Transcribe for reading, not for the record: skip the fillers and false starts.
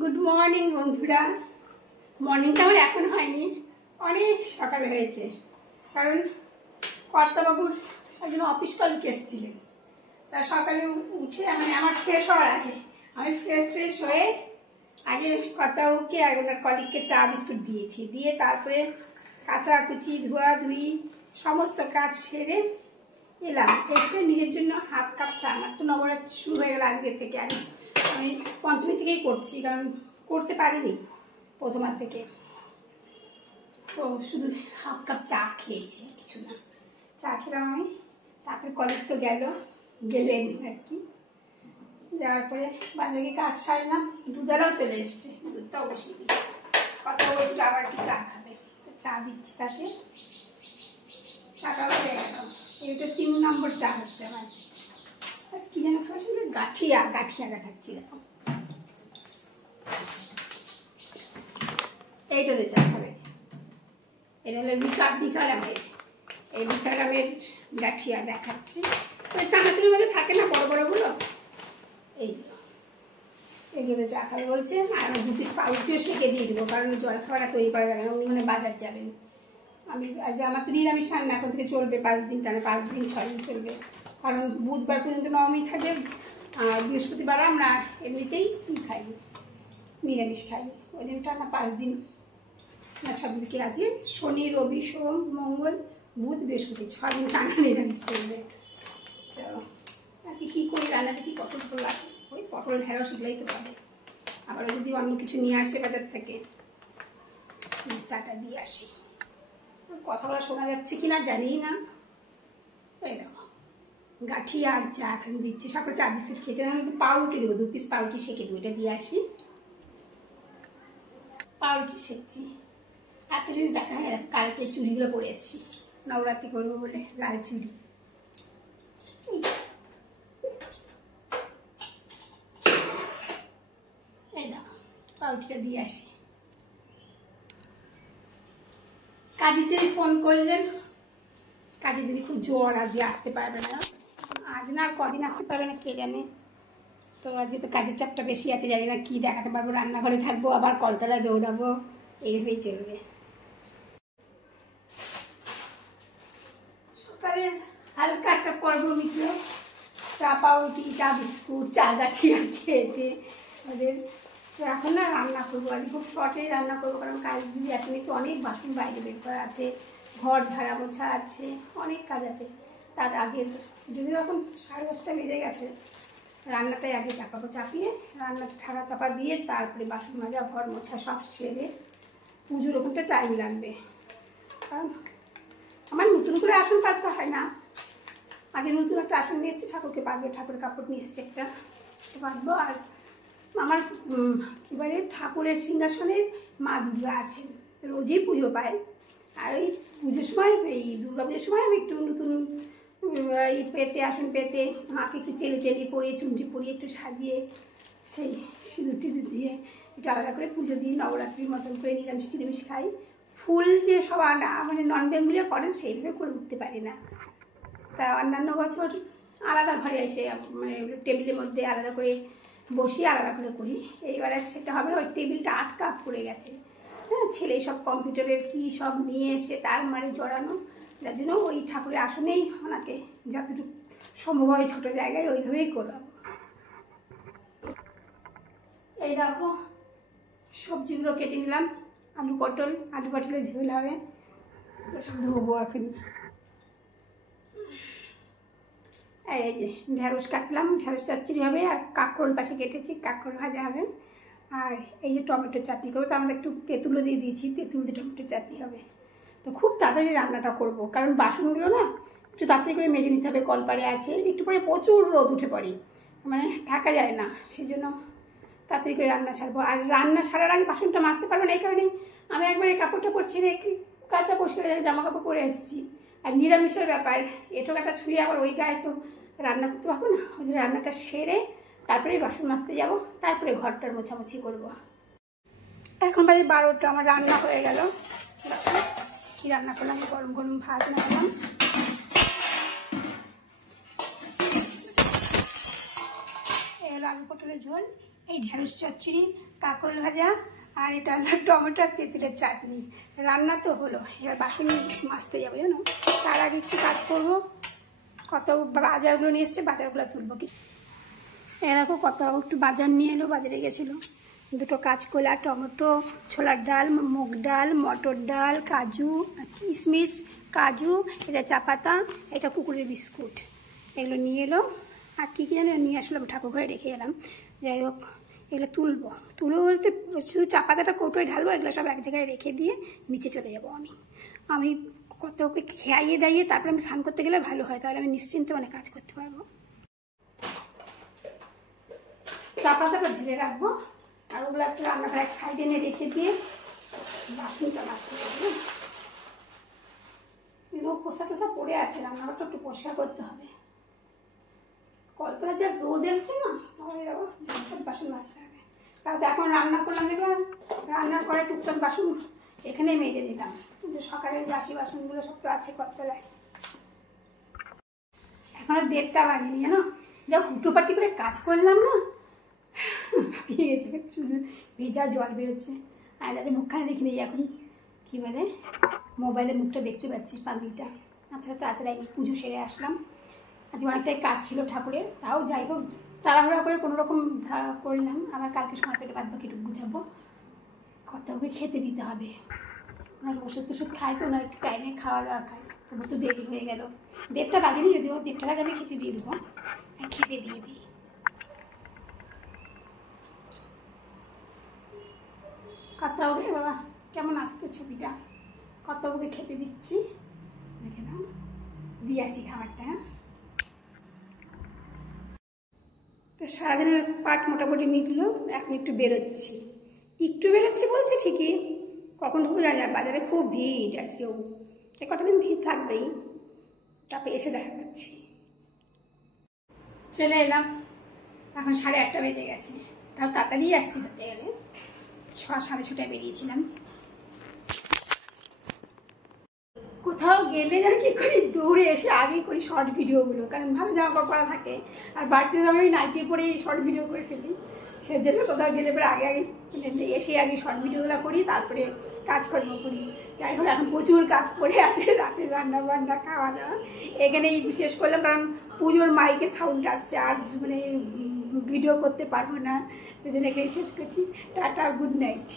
Good morning বন্ধুরা। মর্নিংটা আমার এখন হয়নি, অনেক সকালে হয়েছে, কারণ কর্তাবাবুর একজন অফিস কলিগ এসেছিলেন। তা সকালে উঠে আমার ফ্রেশ হওয়ার আগে আমি ফ্রেশ হয়ে আগে কর্তাবাবুকে আর ওনার কলিগকে চা বিস্কুট দিয়েছি, দিয়ে তারপরে কাচাকুচি ধোয়াধুয়ি সমস্ত কাজ সেরে এলাম। এসে নিজের জন্য হাফ কাপ চা, আমার তো নবরাত্রি শুরু হয়ে গেল আজকের থেকে। আমি পঞ্চমী থেকেই করছি, কারণ করতে পারিনি প্রথমার থেকে, তো শুধু হাফ কাপ চা খেয়েছি, কিছু না। চা খেলাম আমি, তারপরে কলিগ তো গেলেন আর কি। যাওয়ার পরে বাজারে কাজ সারলাম, দুধওয়ালাও চলে এসছে, দুধটাও বসিয়ে দিচ্ছি। কথা বলছিল আবার একটু চা খাবে, তো চা দিচ্ছি তাকে। চাটাও হয়ে গেল, এটা 3 নম্বর চা হচ্ছে আমার। কি যেন খাওয়া শুনলে গাঠিয়া দেখাচ্ছি, দেখো এইটাতে চা খাবে। এটা হলো বিকারামের, এই বিকারামের গাঠিয়া দেখাচ্ছি। ওই চানাচুরির মধ্যে থাকে না বড় বড়গুলো, এইগুলোতে চা খাবে বলছে। আর 2 পিস পাউরুটিও সেঁকে দিয়ে দেবো, কারণ জল খাওয়াটা তৈরি করা যাবে না, উনি মানে বাজার যাবেন। আমার তো নিরামিষ রান্না এখন থেকে চলবে 5 দিন টানা, 5 দিন 6 দিন চলবে, কারণ বুধবার পর্যন্ত নবমী থাকবে। আর বৃহস্পতিবার আমরা এমনিতেই খাই, নিরামিষ খাই, ওই দিন টানা 5 দিন না 6 দিন কি আছে, শনি রবি সোম মঙ্গল বুধ বৃহস্পতি 6 দিন টানা নিরামিষ চলবে। তো আজকে কী করি রান্না দেখি, পটল আছে, ওই পটল ঢেঁড়স এগুলোই তো পাবে। আবার যদি অন্য কিছু নিয়ে আসে বাজার থেকে, চাটা দিয়ে আসি। কথাগুলো শোনা যাচ্ছে কিনা জানি না। ওই দেখো গাঠিয়া আর চা এখন দিচ্ছি, সকালে চা বিস্কুট খেয়েছে। আমি একটু পাউরুটি দেবো, 2 পিস পাউরুটি সেঁকে দেবো, এটা দিয়ে আসি। পাউরুটি সেঁকছি। একটা জিনিস দেখা হয়, কালকে চুড়িগুলো পরে এসেছি, নবরাত্রি করবো বলে, লাল চুড়ি। এই দেখো পাউরুটিটা দিয়ে আসি। কাজী দিদি ফোন করলেন, কাজী দিদি খুব জ্বর, আজকে আসতে পারবে না, আজ না আর কদিন আসতে পারবে না কে জানে। তো আজকে তো কাজের চাপটা বেশি আছে, জানি না কি দেখাতে পারবো, রান্নাঘরে থাকবো আবার কলতলায় দৌড়াবো, এইভাবেই চলবে। সকালের হালকা একটা পর্ব মিটল, চা পাউরুটি চা বিস্কুট চা গাছিয়া খেয়েছে ওদের। তো এখন না রান্না করবো, আজকে খুব শর্টেই রান্না করবো, কারণ কাজ যদি আসেনি তো অনেক বাসন বাইরে বের করা আছে, ঘর ঝাড়া মোছা আছে, অনেক কাজ আছে। তার আগে যদিও এখন 10:30 বেজে গেছে, রান্নাটাই আগে চাপাবো, চাপিয়ে রান্নাটা ঠাড়া চাপা দিয়ে তারপরে বাসন মাজা ঘর মোছা সব সেরে পুজোর ওখানটা টাইম লাগবে। কারণ আমার নতুন করে আসন পাততে হয় না, আজকে নতুন একটা আসন নিয়ে এসেছি, ঠাকুরকে পাতবো, ঠাকুরের কাপড় নিয়ে এসেছি একটা পাতবো। আর আমার এবারে ঠাকুরের সিংহাসনে মা দুর্গা আছেন, রোজই পুজো পায়। আর এই পুজোর সময়, এই দুর্গা পুজোর সময় আমি একটু নতুন আসন পেতে মাকে একটু চেলি পরিয়ে চুনরি পরিয়ে একটু সাজিয়ে সেই সিঁদুর টিঁদুর দিয়ে একটু আলাদা করে পুজো দিই, নবরাত্রির মতন করে নিরামিষ খাই। ফুল যে সব মানে নন বেঙ্গলিও করেন সেইভাবে করে উঠতে পারি না। তা অন্যান্য বছর আলাদা ঘরে এসে মানে টেবিলের মধ্যে আলাদা করে বসিয়ে আলাদা করে করি। এইবারে সেটা হবে না, ওই টেবিলটা আটকা পড়ে গেছে। হ্যাঁ, ছেলে সব কম্পিউটারের কি সব নিয়ে এসে তার মারে জড়ানো, যার জন্য ওই ঠাকুরের আসনেই ওনাকে যতটুকু সম্ভব হয় ছোটো জায়গায় ওইভাবেই করাবো। এই দেখো সবজিগুলো কেটে নিলাম, আলু পটলের ঝোল হবে, সব ধোবো এখনই। এই যে ঢেঁড়স কাটলাম, ঢেঁড়স চচ্চড়ি হবে, আর কাঁকরোল পাশে কেটেছি, কাঁকরোল ভাজা হবে। আর এই যে টমেটো চাটনি করবো, তো আমাদের একটু তেঁতুলও দিয়ে দিয়েছি, তেঁতুল দিয়ে টমেটো চাটনি হবে। তো খুব তাড়াতাড়ি রান্নাটা করব, কারণ বাসনগুলো না একটু তাড়াতাড়ি করে মেজে নিতে হবে, কলপাড়ে আছে, একটু পরে প্রচুর রোদ উঠে পড়ে, মানে থাকা যায় না, সেই জন্য তাড়াতাড়ি করে রান্না সারবো। আর রান্না সারার আগে বাসনটা মাজতে পারবো না, এই কারণে আমি একবার এই কাপড়টা পরছি রেখে কাঁচা পরিষ্কার জামা কাপড় পরে এসেছি। আর নিরামিষের ব্যাপার, এটো কাটা ছুঁয়ে আবার ওই গায়ে তো রান্না করতে পারবো না, ওই জন্য রান্নাটা সেরে তারপরে বাসন মাজতে যাব, তারপরে ঘরটার মোছামুছি করবো। এখন বাজে 12টা, আমার রান্না হয়ে গেল। কি রান্না করলাম, গরম গরম ভাত নামালাম, এই হলো আলু পটলের ঝোল, এই ঢেঁড়স চচ্চড়ি, কাঁকরোল ভাজা, আর এটা হলো টমেটো আর তেঁতুলের চাটনি। রান্না তো হলো, এবার বাসন মাজতে যাবো জানো। তার আগে একটু কাজ করবো, কত বাজারগুলো নিয়ে এসছে, বাজারগুলো তুলবো কিছু। এ দেখো কত একটু বাজার নিয়ে এলো, বাজারে গেছিলো। দুটো কাঁচকলা, টমেটো, ছোলার ডাল, মুগ ডাল, মটর ডাল, কাজু, কিশমিশ, কাজু, এটা চা পাতা, এটা কুকুরের বিস্কুট, এগুলো নিয়ে এলো। আর কী কী জানি নিয়ে আসলাম, ঠাকুর ঘরে রেখে এলাম। যাই হোক, এগুলো তুলবো বলতে শুধু চা পাতাটা কৌটোয় ঢালবো, এগুলো সব এক জায়গায় রেখে দিয়ে নিচে চলে যাবো। আমি কত ওকে খেয়াইয়ে দাইয়ে তারপরে আমি স্নান করতে গেলে ভালো হয়, তাহলে আমি নিশ্চিন্তে অনেক কাজ করতে পারবো। চা পাতাটা ঢেলে রাখবো, আর ওগুলো একটা রান্নাঘর এক সাইডে এনে রেখে দিয়ে বাসনটা মাজতে পারবো। কিন্তু খোসা টোসা পড়ে আছে, রান্নাঘরটা একটু পরিষ্কার করতে হবে। কল্পনা যা রোদ এসছে না, তাহলে বাসন মাজতে হবে। তাও তো এখন রান্না করলাম, এবার রান্নার করে টুকটাক বাসন এখানে মেজে নিলাম, কিন্তু সকালের বাসি বাসনগুলো সব তো আছে কতলায়। এখন আর 1:30 বাজেনি জানো, যা হুটোপাটি করে কাজ করলাম না, হাঁপিয়ে গেছে, শুধু ভেজা জল বেরোচ্ছে। আয়নাতে মুখখানে দেখি নেই এখন, কী বলে মোবাইলে মুখটা দেখতে পাচ্ছি, পাগলিটা। মাথাটা তাড়াতাড়ি পুজো সেরে আসলাম, আজকে অনেকটাই কাজ ছিল ঠাকুরের, তাও যাই হোক তাড়াহুড়া করে কোনো রকম করলাম। আবার কালকে সময় পেলে বাদ বাকি একটু গুছাবো। কত ওকে খেতে দিতে হবে, ওনার ওষুধ টষুধ খায় তো, ওনার একটু টাইমে খাওয়া দরকার। তবু তো দেরি হয়ে গেল, 1:30 বাজেনি, যদিও 1:30 আগে আমি খেতে দিয়ে দেবো, খেতে দিয়ে দিই। কর্তাবুকে বাবা কেমন আসছে ছবিটা, কর্তাবুকে খেতে দিচ্ছি, দেখে নাও, দিয়ে আসি খাবারটা। হ্যাঁ, তো সারাদিনের পাট মোটামুটি মিটলো, এখন একটু বেরোচ্ছি। বলছি ঠিকই, কখন ঢুকবো জানি না। বাজারে খুব ভিড় আজকেও, কটা দিন ভিড় থাকবেই, তারপরে এসে দেখা পাচ্ছি। চলে এলাম, এখন 8:30 বেজে গেছে, তাও তাড়াতাড়ি আসছি ধরতে গেলে। 6-6:30 বেরিয়েছিলাম। কোথাও গেলে যেন কী করি, দৌড়ে এসে আগেই করি শর্ট ভিডিওগুলো, কারণ ভালো জামা কাপড় পরা থাকে, আর বাড়িতে তো আমি নাইটি পরেই শর্ট ভিডিও করে ফেলি। সেজন্য কোথাও গেলে পরে আগে এসে আগে শর্ট ভিডিওগুলো করি, তারপরে কাজকর্ম করি। যাই হোক, এখন প্রচুর কাজ পড়ে আছে, রাতের রান্না বান্না, খাওয়া দাওয়া। এখানেই শেষ করলাম, কারণ পুজোর মাইকের সাউন্ড আসছে, আর ভিডিও করতে পারবো না, ওই জন্য এখানে শেষ করছি। Tata, good night.